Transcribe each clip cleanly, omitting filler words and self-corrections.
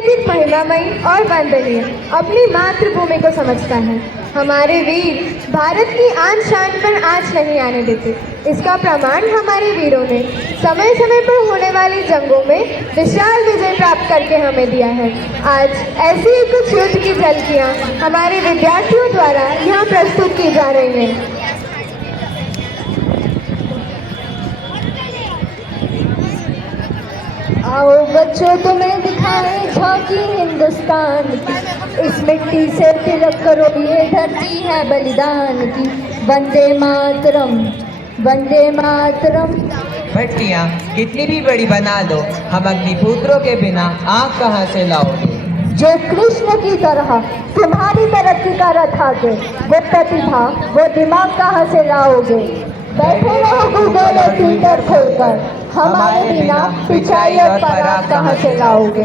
अधिक महिमामयी और वंदनीय अपनी मातृभूमि को समझता है। हमारे वीर भारत की आन शान पर आँच नहीं आने देते। इसका प्रमाण हमारे वीरों ने समय समय पर होने वाली जंगों में विशाल विजय प्राप्त करके हमें दिया है। आज ऐसी ही कुछ युद्ध की झलकियाँ हमारे विद्यार्थियों द्वारा यहाँ प्रस्तुत की जा रही हैं। आओ बच्चों, तुम्हें दिखाएं झांकी हिंदुस्तान की। इस मिट्टी से तिलक करो, ये धरती है बलिदान की। वंदे मातरम, वंदे मातरम। भट्टियाँ कितनी भी बड़ी बना लो, हम अग्निपुत्रों के बिना आग कहाँ से लाओगे। जो कृष्ण की तरह तुम्हारी तरक्की का रथ आगे, वो प्रतिभा, वो दिमाग कहाँ से लाओगे। बैठे रहो गूगल और ट्विटर खोलकर, हमारे बिना पिचाई और पराग कहाँ से लाओगे।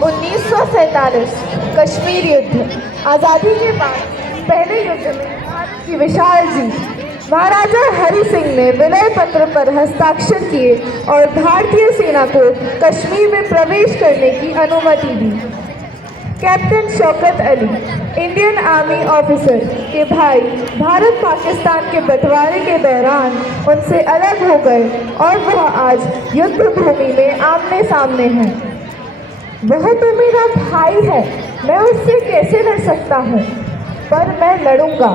1947 कश्मीर युद्ध। आज़ादी के बाद पहले युद्ध में भारत की विशाल जीत। महाराजा हरि सिंह ने विनय पत्र पर हस्ताक्षर किए और भारतीय सेना को कश्मीर में प्रवेश करने की अनुमति दी। Captain Shaukat Ali, Indian army officer के भाई, भारत पाकिस्तान के बंटवारे के दौरान उनसे अलग हो गए और वह आज युद्ध भूमि में आमने सामने हैं। वह तो मेरा भाई है, मैं उससे कैसे लड़ सकता हूँ, पर मैं लड़ूंगा।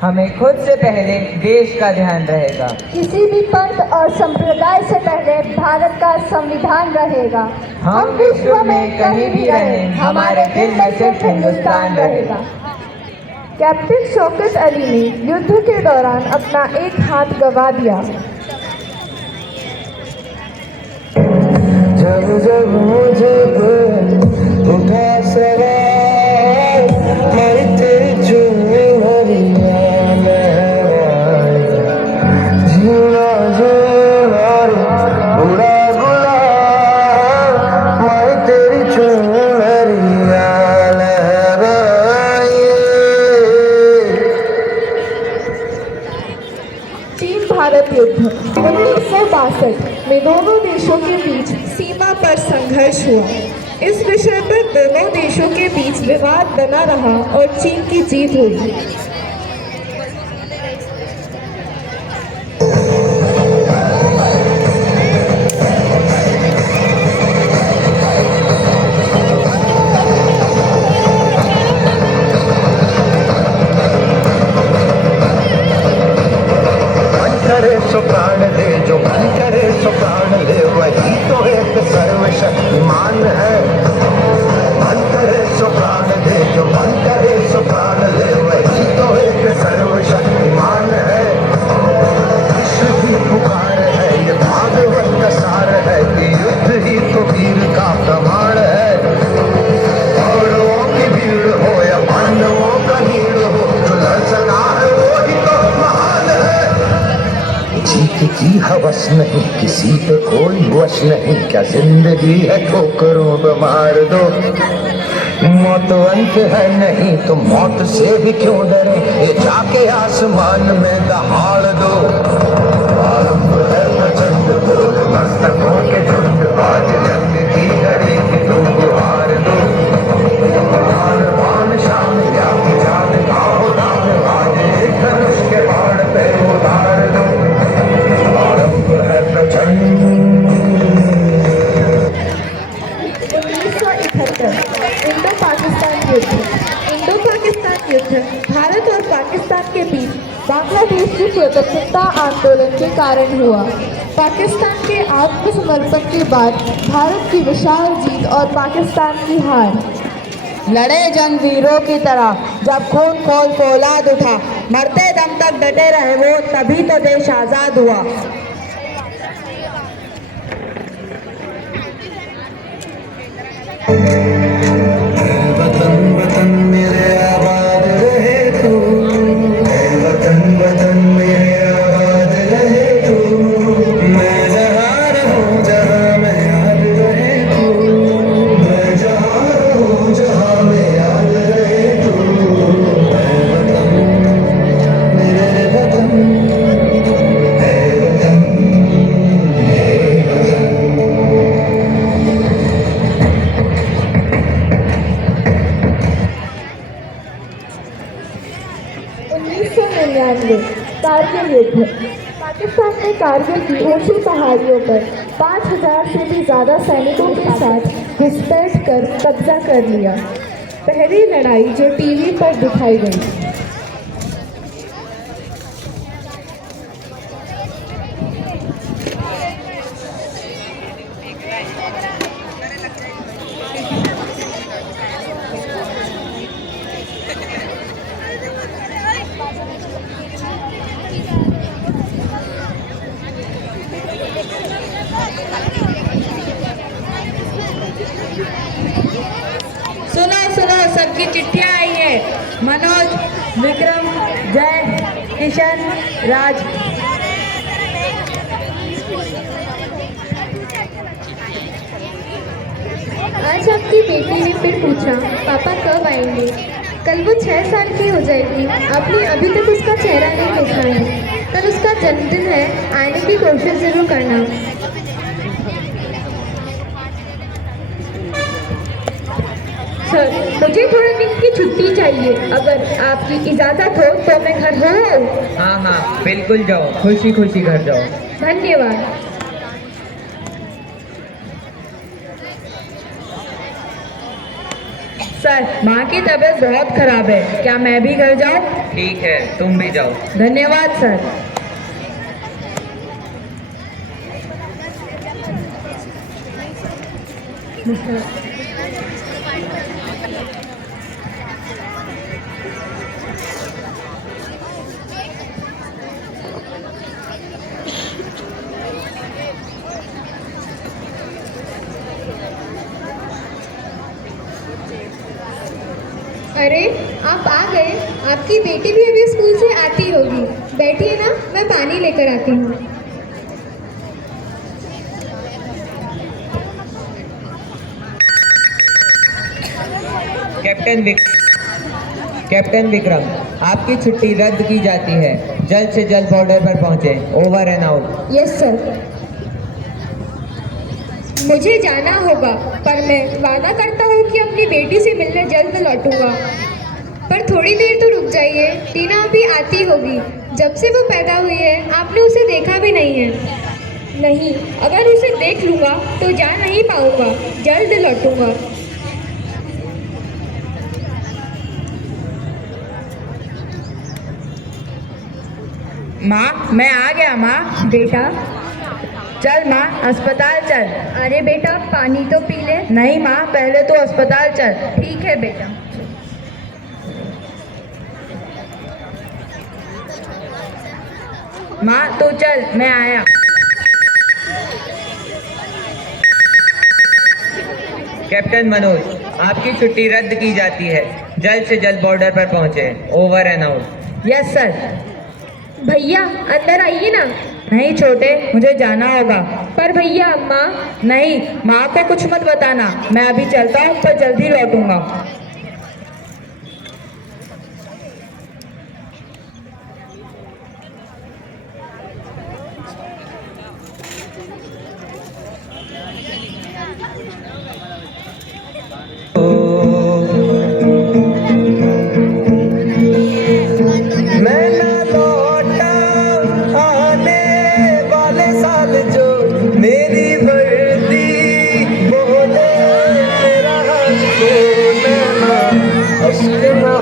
हमें खुद से पहले देश का ध्यान रहेगा। किसी भी पंथ और संप्रदाय से पहले भारत का संविधान रहेगा। हम विश्व में कहीं भी रहें, हमारे दिल में सिर्फ हिंदुस्तान रहेगा। कैप्टन शौकत अली ने युद्ध के दौरान अपना एक हाथ गंवा दिया। जब जब मुझे उठा सवार, मैं तेरी चुनरिया लहराए, जीना जीना उड़ा गुलाल, मैं तेरी चुनरिया लहराए। चीन भारत युद्ध 1962 में दोनों देशों के बीच सीमा पर संघर्ष हुआ। इस विषय पर दोनों देशों के बीच विवाद बना रहा और चीन की जीत हुई। मन करे सो प्राण दे, जो मन करे सो प्राण ले, वही तो एक सर्वशक्तिमान है। मन करे सो प्राण दे, जो मन करे सो प्राण ले, वही तो एक सर्वशक्तिमान है। विश्व की पुकार है, ये भागवत का सार है कि युद्ध ही तो वीर का प्रमाण है। करोड़ों की भीड़ हो या पांडवों का नीड़ हो, जो लड़ सका है वो ही तो महान है। जीत की हवस नहीं, किसी पे कोई वश नहीं, क्या जिंदगी है ठोकरों पे मार दो। मौत अंत है नहीं तो मौत से भी क्यों डरे, ये जाके आसमान में दहाड़ दो। आरंभ है प्रचंड बोल, मस्तकों के झुंड, आज जंग की घड़ी की तुम हार दो। पान पान शाम व्यापी जान गाओ दान, आज एक धनुष के बाण पे उतार दो। आरंभ है प्रचंड। 1971 इंडो पाकिस्तान युद्ध। इंडो पाकिस्तान युद्ध भारत और पाकिस्तान के बीच बांग्लादेश की स्वतंत्रता आंदोलन के कारण हुआ। पाकिस्तान के आत्मसमर्पण के बाद भारत की विशाल जीत और पाकिस्तान की हार। लड़े जंग वीरों की तरह, जब खून खोल फौलाद उठा, मरते दम तक डटे रहे वो, तभी तो देश आजाद हुआ। वतन वतन मेरे आबाद रहे तू, वतन वतन मेरे आबाद रहे तू, मैं जहाँ रहूँ जहाँ मैं याद रहे तू, मैं जहाँ रहूँ जहाँ मैं याद रहे तू। वतन मेरे वतन, है वतन मेरे वतन। कारगिल की ऊंची पहाड़ियों पर 5000 से भी ज़्यादा सैनिकों के साथ घुसपैठ कर कब्जा कर लिया। पहली लड़ाई जो टीवी पर दिखाई गई। सुनो सुनो, सबकी चिट्ठियां आई है। मनोज, विक्रम, जय, किशन, राज। आज आपकी बेटी ने फिर पूछा, पापा कब आएंगे? कल वो 6 साल की हो जाएगी। आपने अभी तक उसका चेहरा नहीं देखा है। कल उसका जन्मदिन है, आने की कोशिश जरूर करना। सर, मुझे थोड़े दिन की छुट्टी चाहिए। अगर आपकी इजाज़त हो तो मैं घर आऊँ। हाँ हाँ बिल्कुल जाओ, खुशी खुशी घर जाओ। धन्यवाद। सर, माँ की तबीयत बहुत खराब है, क्या मैं भी घर जाऊँ? ठीक है, तुम भी जाओ। धन्यवाद सर। अरे, आप आ गए। आपकी बेटी भी अभी स्कूल से आती होगी। बैठिए ना, मैं पानी लेकर आती हूँ। कैप्टन विक्रम, आपकी छुट्टी रद्द की जाती है। जल्द से जल्द बॉर्डर पर पहुंचे। Over and out. Yes sir. मुझे जाना होगा, पर मैं वादा करता हूँ कि अपनी बेटी से मिलने जल्द लौटूंगा। पर थोड़ी देर तो रुक जाइए, टीना अभी आती होगी। जब से वो पैदा हुई है आपने उसे देखा भी नहीं है। नहीं, अगर उसे देख लूँगा तो जा नहीं पाऊँगा। जल्द लौटूंगा। माँ, मैं आ गया माँ। बेटा, चल माँ, अस्पताल चल। अरे बेटा, पानी तो पी ले। नहीं माँ, पहले तो अस्पताल चल। ठीक है बेटा। माँ तू चल, मैं आया। कैप्टन मनोज, आपकी छुट्टी रद्द की जाती है। जल्द से जल्द बॉर्डर पर पहुंचे। Over and out. Yes sir. भैया, अंदर आइए ना। नहीं छोटे, मुझे जाना होगा। पर भैया, माँ। नहीं, माँ को कुछ मत बताना। मैं अभी चलता हूँ, पर जल्दी लौटूंगा। मैं ना लौटा आने वाले साल जो मेरी वर्दी बोले तेरा सोना अपना।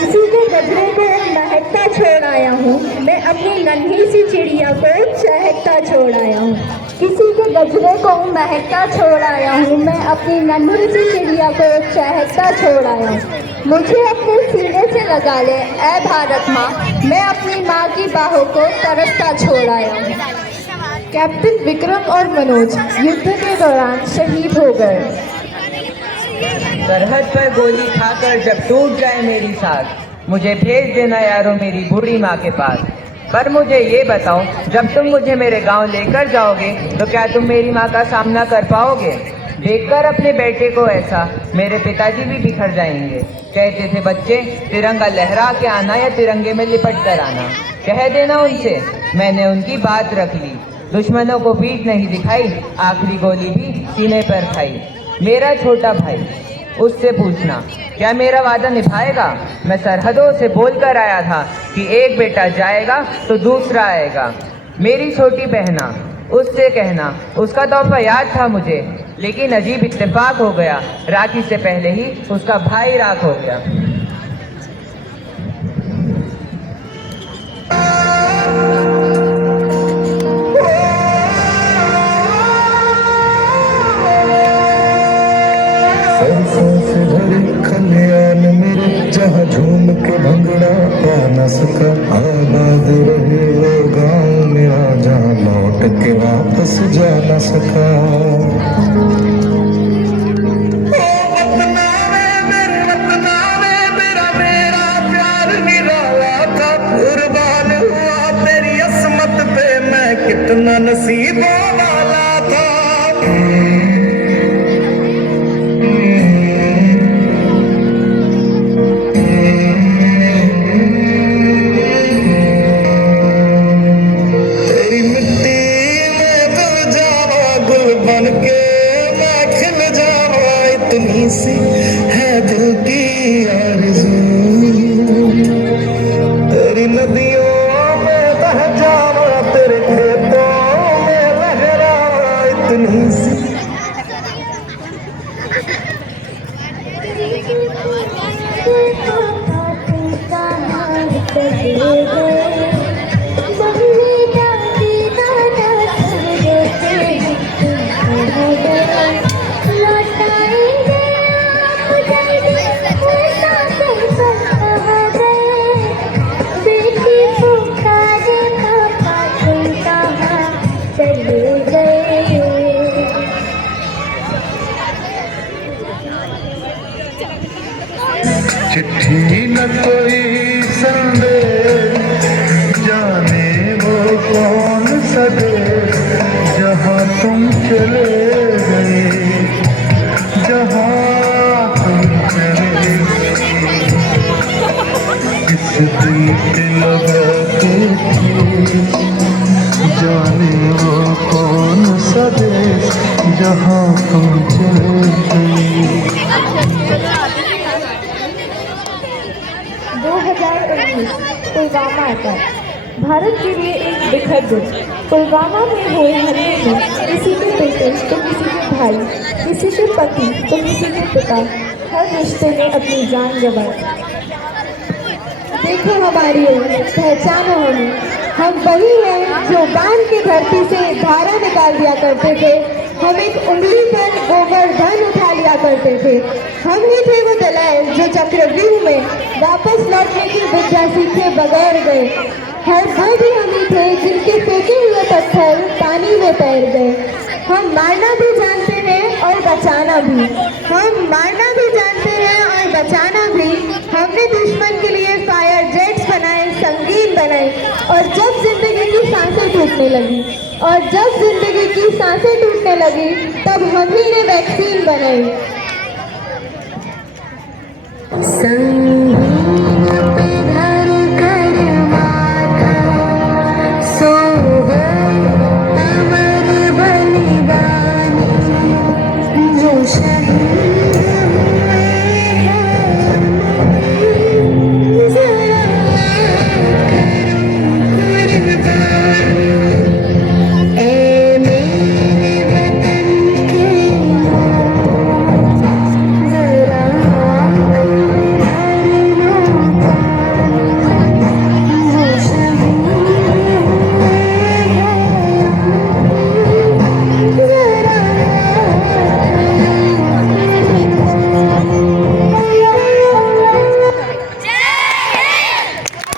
किसी के गजरे को महकता छोड़ आया हूँ, मैं अपनी नन्ही सी चिड़िया को चहकता छोड़ आया हूँ। किसी के गजरे को महकता छोड़ आया हूँ, मैं अपनी नन्ही सी चिड़िया को चहकता छोड़ आया हूँ। मुझे अपने सीने से लगा ले ऐ भारत माँ, मैं अपनी माँ की बाहों को तरसता छोड़ आया हूँ। कैप्टन विक्रम और मनोज युद्ध के दौरान शहीद हो गए। सरहद पर गोली खाकर जब टूट जाए मेरी साथ, मुझे भेज देना यारों मेरी बूढ़ी माँ के पास। पर मुझे ये बताओ, जब तुम मुझे मेरे गांव लेकर जाओगे तो क्या तुम मेरी माँ का सामना कर पाओगे? देखकर अपने बेटे को ऐसा मेरे पिताजी भी बिखर जाएंगे। कहते थे बच्चे, तिरंगा लहरा के आना या तिरंगे में लिपट कर आना। कह देना उनसे, मैंने उनकी बात रख ली। दुश्मनों को पीठ नहीं दिखाई, आखिरी गोली भी सीने पर खाई। मेरा छोटा भाई, उससे पूछना क्या मेरा वादा निभाएगा। मैं सरहदों से बोलकर आया था कि एक बेटा जाएगा तो दूसरा आएगा। मेरी छोटी बहना, उससे कहना उसका तोहफा याद था मुझे, लेकिन अजीब इत्तेफाक हो गया, राखी से पहले ही उसका भाई राख हो गया। सरसों से भरे खलियान मेरे, जहाँ झूम के भंगड़ा पा न सका। आबाद रहे वो गाँव मेरा, जहाँ लौट के वापस जा न सका। मेरा प्यार निराला था, कुर्बान हुआ तेरी असमत पे, मैं कितना नसीबों वाला था। बन के मैं खिल जावा, इतनी सी है दिल की आरज़ू। तेरी नदियों में बह जावा, तेरे खेतों में लहरावा, इतनी सी। चिट्ठी न कोई संदेश, जाने वो कौन सा देश, जहाँ तुम चले गए, जहाँ तुम चले गए। इस दिल के लगाते थे, जाने वो कौन सा देश, जहाँ तुम चले गए। 2019 पुलवामा अटैक भारत के लिए एक दुखद दिन। पुलवामा में हुए हमले में किसी के बेटे तो किसी के भाई, किसी के पति तो किसी के पिता, हर रिश्ते ने अपनी जान गंवाई। देखो हमारी ओर, पहचानो हमें, हम वही हैं जो बांध की धरती से धारा निकाल दिया करते थे। हम एक उंगली पर गोवर्धन उठा लिया करते थे। हम ही थे वो दलाल जो चक्रव्यूह में वापस लौटने की विद्या सीखे बगैर गए। हर वो भी हम ही थे जिनके फेंके हुए पत्थर पानी में तैर गए। हम मारना भी जानते हैं और बचाना भी, हम मारना भी जानते हैं और बचाना भी। हमने दुश्मन के लिए फायर जेट्स बनाए, संगीन बनाए, और जब जिंदगी की सांसें टूटने लगी, तब हम ही ने वैक्सीन बनाई।